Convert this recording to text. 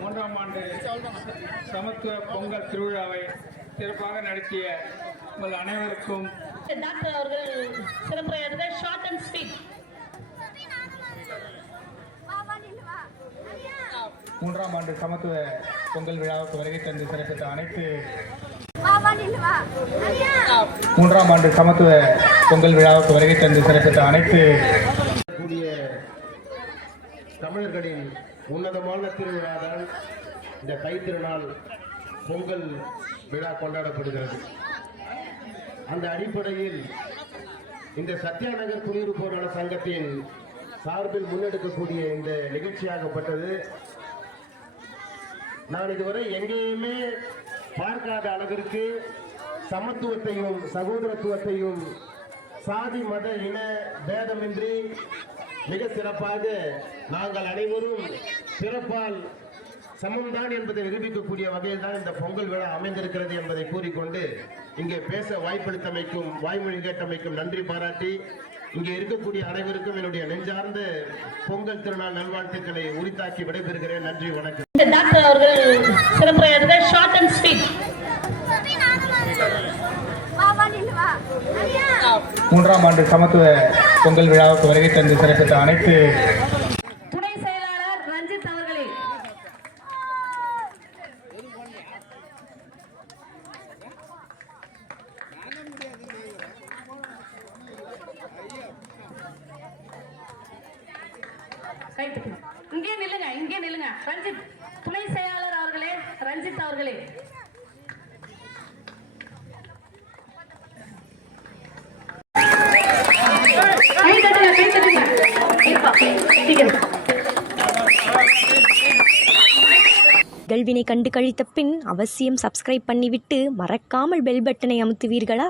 மூன்றாம் ஆண்டு சமத்துவ பொங்கல் திருவிழாவை சிறப்பாக நடத்திய உங்கள் அனைவருக்கும் டாக்டர் அவர்கள் சிறப்புரையாற்றுக. Short and sweet. மூன்றாம் ஆண்டு சமத்துவ பொங்கல் விழாவுக்கு வருகை தந்து சிறப்பித்த அனைத்து மூன்றாம் ஆண்டு சமத்துவ பொங்கல் விழாவுக்கு வருகை தந்து சிறப்பித்த அனைத்து தமிழர்களின் உன்னதமான திருவிழாதான் இந்த தைத்திருநாள் பொங்கல் விழா கொண்டாடப்படுகிறது. அந்த அடிப்படையில் இந்த சத்யாநகர் குடியிருப்போர் நல சங்கத்தின் சார்பில் முன்னெடுக்கக்கூடிய இந்த நிகழ்ச்சியாகப்பட்டது நான் இதுவரை எங்கேயுமே பார்க்காத அளவிற்கு சமத்துவத்தையும் சகோதரத்துவத்தையும் சாதி மத இன பேதமின்றி மிக சிறப்பாக நாங்கள் அனைவரும் சிறப்பால் சமம்தான் என்பதை நிரூபிக்கக்கூடிய வகையில் தான் இந்த பொங்கல் விழா அமைந்திருக்கிறது என்பதை கூறிக்கொண்டு இங்கே பேச வாய்ப்பளித்தமைக்கும் வாய்மொழி கேட்டமைக்கும் நன்றி பாராட்டி இங்கே இருக்கக்கூடிய அனைவருக்கும் என்னுடைய நெஞ்சார்ந்த பொங்கல் திருநாள் நல்வாழ்த்துக்களை உரித்தாக்கி விடைபெறுகிறேன். நன்றி, வணக்கம். டாக்டர் அவர்கள் சிறப்புரையாற்றுக. Short and sweet. மூன்றாம் ஆண்டு சமத்துவ பொங்கல் விழாவுக்கு வருகை தந்து சிறப்பித்த அனைத்து துணை செயலாளர் ரஞ்சித் அவர்களே. இங்கே நில்லுங்க, இங்கே நில்லுங்க. ரஞ்சித் துணை செயலாளர் அவர்களே, ரஞ்சித் அவர்களே. நிகழ்வினை கண்டு கழித்த பின் அவசியம் சப்ஸ்கிரைப் பண்ணிவிட்டு மறக்காமல் பெல் பட்டனை அமுத்துவீர்களா?